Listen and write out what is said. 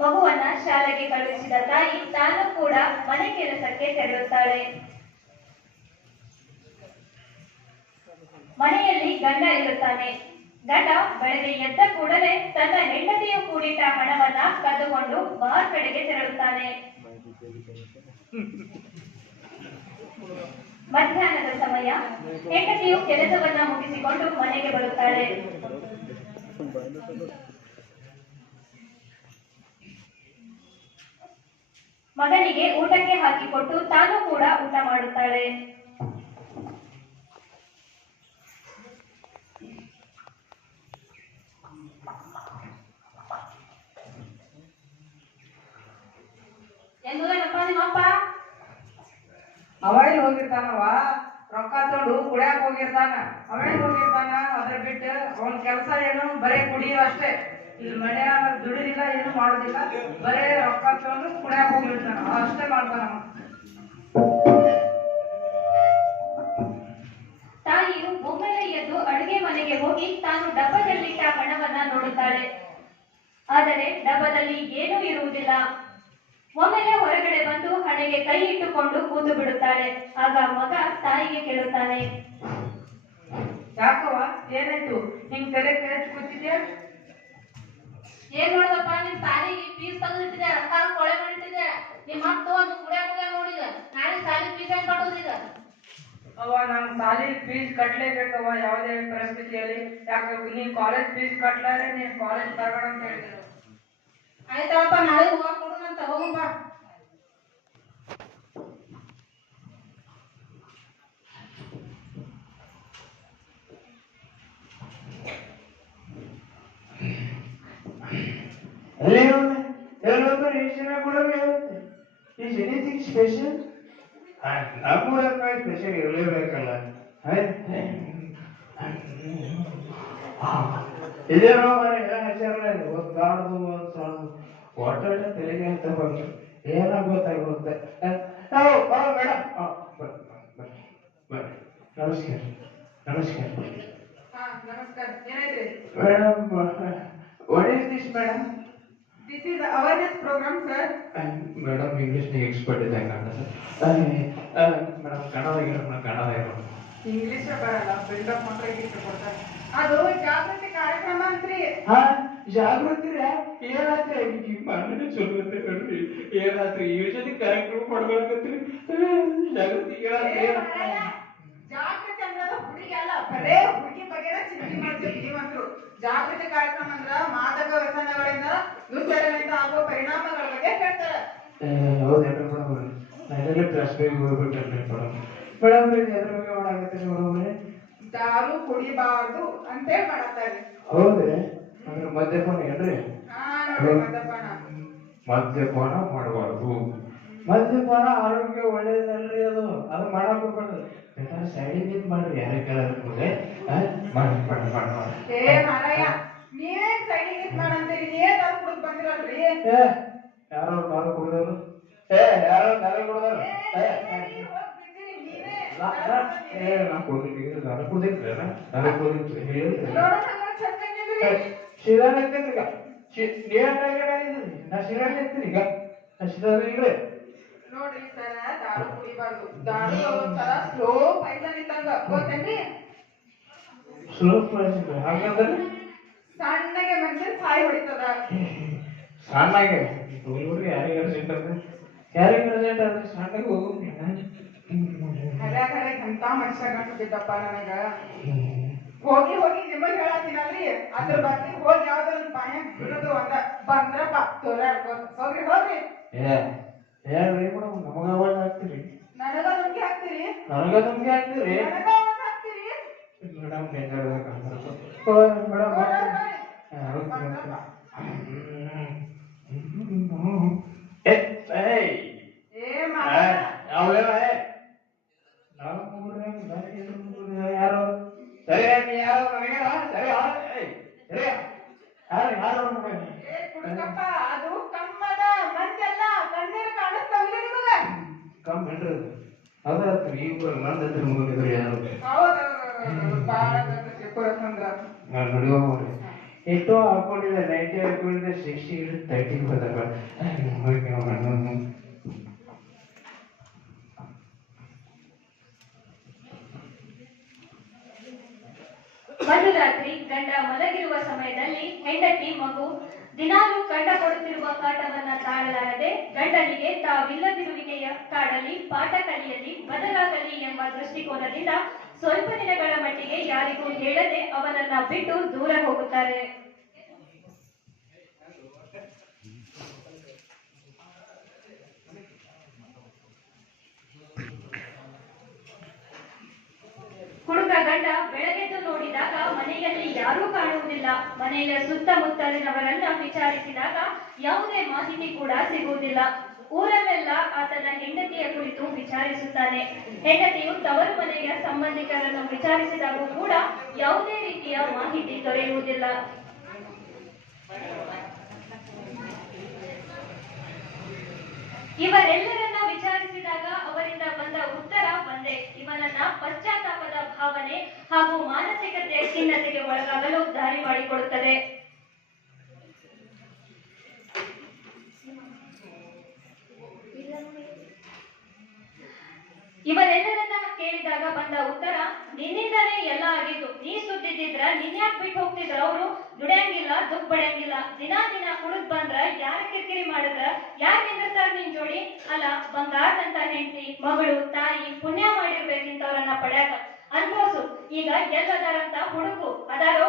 ಮಗುವನ್ನ ಶಾಲೆಗೆ ಕಳುಹಿಸಿದ ತಾಯಿ ತಾನು ಕೂಡ ಮನೆ ಕೆಲಸಕ್ಕೆ ತೆರಳುತ್ತಾಳೆ. ಮನೆಯಲ್ಲಿ ಗಂಡ ಇರುತ್ತಾನೆ. ಗಂಡ ಬೆಳಗ್ಗೆ ಎದ್ದ ಕೂಡಲೇ ತನ್ನ ಹೆಂಡತಿಯು ಕೂಡಿಟ್ಟ ಹಣವನ್ನ ಕದ್ದುಕೊಂಡು ಬಾರ್ ಕಡೆಗೆ ತೆರಳುತ್ತಾನೆ. ಮಧ್ಯಾಹ್ನದ ಸಮಯ. ಹೆಂಡತಿಯು ಕೆಲಸವನ್ನ ಮುಗಿಸಿಕೊಂಡು ಮನೆಗೆ ಬರುತ್ತಾಳೆ. ಮಗನಿಗೆ ಊಟಕ್ಕೆ ಹಾಕಿಕೊಟ್ಟು ತಾನು ಕೂಡ ಊಟ ಮಾಡುತ್ತಾಳೆ. ಎಂಬುದೇನಪ್ಪ ನಿಮ್ಮಪ್ಪ? ಅವೇನ್ ಹೋಗಿರ್ತಾನವ ರೊಕ್ಕ ತಗೊಂಡು ಕುಡಿಯಾಕ ಹೋಗಿರ್ತಾನ. ಅವೇನ್ ಹೋಗಿರ್ತಾನ, ಅದ್ರ ಬಿಟ್ಟು ಅವನ್ ಕೆಲಸ ಏನು, ಬರೇ ಕುಡಿಯೋ ಅಷ್ಟೇ. ಇಲ್ಲಿ ಮನ್ಯಾಗ ದುಡಿದಿಲ್ಲ, ಏನು ಮಾಡೋದಿಲ್ಲ. ಬರೇ ರೊಕ್ಕ ತೊಗೊಂಡು ಕುಡಿಯಾಕ ಹೋಗಿರ್ತಾನ. ಅವ ಅಷ್ಟೇ ಮಾಡ್ತಾನ ಅವ. ತಾಯಿಯು ಒಮ್ಮೆಲೆ ಎದ್ದು ಅಡುಗೆ ಮನೆಗೆ ಹೋಗಿ ತಾನು ಡಬ್ಬದಲ್ಲಿಟ್ಟ ಹಣವನ್ನ ನೋಡುತ್ತಾಳೆ. ಆದರೆ ಡಬ್ಬದಲ್ಲಿ ಏನೂ ಇರುವುದಿಲ್ಲ. ಒಮ್ಮೆಲೆ ಹೊರಗಡೆ ಬಂದು ಹಣೆಗೆ ಕೈ ಇಟ್ಟುಕೊಂಡು ಕೂತು ಬಿಡುತ್ತಾಳೆ. ಆಗ ಮಗ ತಾಯಿಗೆ ಕೇಳುತ್ತಾನೆ ಯಾಕವ್ವ? ಏನಾಯ್ತು? ಹಿಂಗ್ ತಲೆ ಕೆಳಚ್ ಕೂತಿದ್ಯಾ? ಏನ್ ನೋಡದಪ್ಪ ನಿಮ್ ಸಾಲಿಗೆ ಫೀಸ್ ತಂದಿಟ್ಟಿದೆ ರೊಕ್ಕ ಕೊಳೆ ಮಾಡಿಟ್ಟಿದೆ ನಿಮ್ ಮತ್ತ ಒಂದು ಕುಡಿಯಾಕ ನೋಡಿದ. ನಾಳೆ ಸಾಲಿ ಫೀಸ್ ಹೆಂಗ್ ಕಟ್ಟೋದೀಗ ಅವ್ವ ನಾನು ಸಾಲಿ ಫೀಸ್ ಕಟ್ಲೇಬೇಕವ್ವ ಯಾವುದೇ ಪರಿಸ್ಥಿತಿಯಲ್ಲಿ. ಯಾಕೆ ನೀ ಕಾಲೇಜ್ ಫೀಸ್ ಕಟ್ಲಾರೆ ನೀನ್ ಕಾಲೇಜ್ ತಗೋಣ ಅಂತ ಹೇಳಿದ್ರು. ಆಯ್ತಪ್ಪ ನಾಳೆ ಕೂಡ ಹೇಳುತ್ತೆ ಈಸ್ ಎನಿಥಿಂಗ್ ಸ್ಪೆಷಲ್ ನಮ್ಮೂರ ಸ್ಪೆಷಲ್ ಇರಲೇಬೇಕಲ್ಲ. ಇದೇನೋ ಮನೆ ಹೆಸರಲ್ಲ ಒಂದು ಕಾಣದು ಒಂದು ಸಣ್ಣದು ಒಟ್ಟೊಟ್ಟೆ ತೆಲಿಗೆ ಅಂತ ಬಂದು ಏನೋ ಗೊತ್ತಾಗುತ್ತೆ ಮೇಡಮ್ ಬರ್ರಿ ನಮಸ್ಕಾರ. ನಮಸ್ಕಾರ. ಹಾ ನಮಸ್ಕಾರ. ಏನಾಯ್ತ್ರಿ madam what is this madam? This is awareness program sir madam ಇಂಗ್ಲೀಷ್ನಾಗ expert ಇದೆ ಕಾಣ್ತದೆ ಮೇಡಮ್ ಕನ್ನಡ ಮೇಡಮ್ ಕನ್ನಡ ಇರೋದು ಇಂಗ್ಲಿಷ್ ಬರಲ್ಲ ಅಪ್ ಮಾತ್ರ ಇಂಗ್ಲಿಷ್ ಕೊಡ್ತಾರೆ ಅದು ಜಾಗೃತಿ ಕಾರ್ಯಕ್ರಮ ಅಂತ್ರಿ ಹಾ ಜಾಗೃತಿ ಏನಾತ್ರಿ ಈ ಮಣ್ಣು ಅಂತ ನೋಡ್ರಿ ಏನಾತ್ರಿ ಜೊತೆ ಕಾರ್ಯಕ್ರಮ ಮಾಡ್ಬೇಕಂತ್ರಿ ಜಾಗೃತಿ ಏನಾತ್ರಿ ಜಾಗೃತಿ ಅನ್ನೋದು ಹುಡುಗಿ ಅಲ್ಲ ಬರೇ ಹುಡುಗಿ ಬಗ್ಗೆನೇ ಚಿಂತೆ ಮಾಡ್ತೀವಿ ನೀವಂತ್ರು ಜಾಗೃತಿ ಕಾರ್ಯಕ್ರಮ ಅಂದ್ರ ಮಾದಕ ವ್ಯಸನಗಳಿಂದ ದುಶ್ಚರಣೆಯಿಂದ ಆಗುವ ಪರಿಣಾಮಗಳ ಬಗ್ಗೆ ಹೇಳ್ತಾರೆ. ಹೌದೇನ್ರಿ ಮೇಡಮ್ ನಾನೆಲ್ಲ ಕ್ಲಾಸ್ಗೆ ಹೋಗ್ಬಿಟ್ಟೇನ್ರಿ ಮೇಡಮ್ ಮೇಡಮ್ ರೀ ಎದ್ರ ಬಗ್ಗೆ ಮಾಡಾಕತ್ತೀರಿ ಮೇಡಮ್ ರೀ ದಾರು ಕುಡಿಬಾರ್ದು ಅಂತೇಳಿ ಮಾಡತ್ತಾರೆ ಹೌದ್ರಿ ಅಂದ್ರೆ ಮದ್ಯಪಾನ ಏನ್ರಿ? ಮದ್ಯಪಾನ. ಮದ್ಯಪಾನ ಮಾಡಬಾರ್ದು. ಮದ್ಯಪಾನ ಆರೋಗ್ಯ ಒಳ್ಳೇದಲ್ರಿ ಅದು. ಅದು ಮಾಡಕ್ ಹೋಗ್ಬಾರ್ದು ಬೇಕಾದ್ರೆ ಸೈಡ್ ಇಫೆಕ್ಟ್ ಮಾಡ್ರಿ? ಯಾರೇ ಕೇಳೋದಕ್ಕೆ ಮಾಡಿ ಮಾಡಿ ಮಾಡಿ ಮಾಡಿ. ಏ ಮಾರಾಯ ನೀವೇ ಕುಡಿದ್ ಏ ಯಾರೋ ಕುಡ್ದವ್ರು? ಏ ಯಾರೋ ದಾರು ಏ, ನಾ- ದಾರು ನಾ- ಕುಡ್ದಿರಿ. ಏ ನಾ ಕುಡ್ದಿದ್ವಿ ದಾರು ಕುಡ್ದಿದ್ರಿ ನಾ ದಾರು. ಶಿರಾನ ನಾ ಶಿರಾನ ಎತ್ತೀನಿ ಈಗ. ನಾ ಶಿರಾನ ಈಗ. ನೋಡ್ರಿ ಸರ ದಾರು ಕುಡಿಬಾರ್ದು. ದಾರು ಒಂಥರ ಸ್ಲೋ ಪೈಸನ್ ಇದ್ದಂಗ. ಗೊತ್ತೇನ್ರಿ? ಸ್ಲೋ ಪ್ರೈಸ್ ಹಾಗಂದ್ರೆ? ಸಣ್ಣಗೆ ಮನುಷ್ಯ ಸಾಯಿ ಹೊಡಿತದ ಸಣ್ಣಗೆ ಹುಡುಗರು ಯಾರಿಗೆ ಅರ್ಜೆಂಟ್ ಅಂದ್ರೆ ಯಾರಿಗೆ ಅರ್ಜೆಂಟ್ ಅಂದ್ರೆ ಸಣ್ಣಗೆ ಹೋಗು ಖರೆ ಖರೆ ಎಂತ ಮನುಷ್ಯ ಕಾಣಿಸ್ತಿದ್ದಪ್ಪ ನನಗ ಹೋಗಿ ಹೋಗಿ ನಿಮ್ಮಲ್ಲಿ ಹೇಳತ್ತೀನಲ್ರಿ ಅದ್ರ ಬಗ್ಗೆ ಹೋಗಿ ಯಾವ್ದೋ ಒಂದ್ ಪಾಯ ಬಿಡೋದು ಒಂದ ಬಂದ್ರಪ್ಪ ತೋರಾಡ್ಕೋತ ಹೋಗ್ರಿ ಹೋಗ್ರಿ ಹೇಳ್ರಿ ಮೇಡಮ್ ನಮಗ ಅವಾಜ್ ಹಾಕ್ತೀರಿ ನನಗ ನಮ್ಗೆ ಹಾಕ್ತೀರಿ ನನಗ ನಮ್ಗೆ ಹಾಕ್ತೀರಿ ನನಗ ಹಾಕ್ತೀರಿ ಮೇಡಮ್ ಮೇಡಮ್ ಹೋಗ್ರಿ. ಬಂದ್ರಪ್ಪ. ಏ ಮಾಡ ಯಾರು? ಸರಿ ಆಯ್ತು, ಯಾರು? ನನಗೆ ಸರಿ ಸರಿ ಯಾರು ಯಾರು ಏ ಕುಡುಕಪ್ಪ ಅದು ಕಮ್ಮದ ಮಂಜಲ್ಲ ಕಣ್ಣೀರು ಕಾಣಿಸ್ತಾವಿಲ್ಲ ನಿಮಗೆ ಅದು ಈಗ ಮುಗಿದ್ರು ಯಾರು? ಹೌದು ಬಾಳ ಚಿಕ್ಕೂರ ತಂದ್ರ ನಾನು ಒಂದು ರಾತ್ರಿ ಗಂಡ ಮಲಗಿರುವ ಸಮಯದಲ್ಲಿ ಹೆಂಡತಿ, ಮಗು ದಿನಾಲೂ ಕಂಡ ಕೊಡುತ್ತಿರುವ ಕಾಟವನ್ನ ತಾಳಲಾರದೆ ಗಂಡನಿಗೆ ತಾವಿಲ್ಲದಿರುವಿಕೆಯ ಕಾಡಲಿ ಪಾಠ ಕಲಿಯಲಿ, ಬದಲಾಗಲಿ ಎಂಬ ದೃಷ್ಟಿಕೋನದಿಂದ ಸ್ವಲ್ಪ ದಿನಗಳ ಮಟ್ಟಿಗೆ ಯಾರಿಗೂ ಹೇಳದೆ ಅವನನ್ನ ಬಿಟ್ಟು ದೂರ ಹೋಗುತ್ತಾರೆ. ಹುಡುಗ ಗಂಡ ಬೆಳಗೆದ್ದು ನೋಡಿದಾಗ ಮನೆಯಲ್ಲಿ ಯಾರೂ ಕಾಣುವುದಿಲ್ಲ. ಮನೆಯ ಸುತ್ತಮುತ್ತಲಿನವರನ್ನ ವಿಚಾರಿಸಿದಾಗ ಯಾವುದೇ ಮಾಹಿತಿ ಕೂಡ ಸಿಗುವುದಿಲ್ಲ. ಊರಲ್ಲೆಲ್ಲ ಆತನ ಹೆಂಡತಿಯ ಕುರಿತು ವಿಚಾರಿಸುತ್ತಾನೆ. ಹೆಂಡತಿಯು ತವರು ಮನೆಯ ಸಂಬಂಧಿಕರನ್ನು ವಿಚಾರಿಸಿದಾಗೂ ಕೂಡ ಯಾವುದೇ ರೀತಿಯ ಮಾಹಿತಿ ದೊರೆಯುವುದಿಲ್ಲ. ಇವರೆಲ್ಲರನ್ನ ವಿಚಾರಿಸಿದಾಗ ಅವರಿಂದ ಬಂದ ಉತ್ತರ ಒಂದೇ ಇವನನ್ನ ಪಶ್ಚಾತ್ತಾಪದ ಭಾವನೆ ಹಾಗೂ ಮಾನಸಿಕತೆಯ ಖಿನ್ನತೆಗೆ ಒಳಗಾಗಲು ದಾರಿ ಮಾಡಿಕೊಡುತ್ತದೆ. ಇವರೆಲ್ಲರನ್ನ ಕೇಳಿದಾಗ ಬಂದ ಉತ್ತರ, ನಿನ್ನಿಂದಲೇ ಎಲ್ಲ ಆಗಿದ್ದು, ನೀ ಸುದ್ದಿದ್ರ ನಿನ್ಯಾಕ್ ಬಿಟ್ಟು ಹೋಗ್ತಿದ್ರ ಅವರು? ದುಡಿಯಂಗಿಲ್ಲ ದುಃಖ ಪಡೆಯಂಗಿಲ್ಲ ದಿನ ದಿನ ಕುಳಿದ್ ಬಂದ್ರ, ಯಾರ ಕಿರಿಕಿರಿ ಮಾಡಿದ್ರ? ಯಾರ್ ನಿಂದಿರ್ತಾರ ನಿನ್ ಜೋಡಿ? ಅಲ್ಲ, ಬಂಗಾರದಂತ ಹೆಂಡತಿ, ಮಗಳು, ತಾಯಿ ಪುಣ್ಯ ಮಾಡಿರ್ಬೇಕಿಂತವ್ರನ್ನ ಪಡ್ಯಾಕ ಅನ್ಭೋಸು ಈಗ ಎಲ್ಲದಾರಂತ ಹುಡುಕು ಅದಾರೋ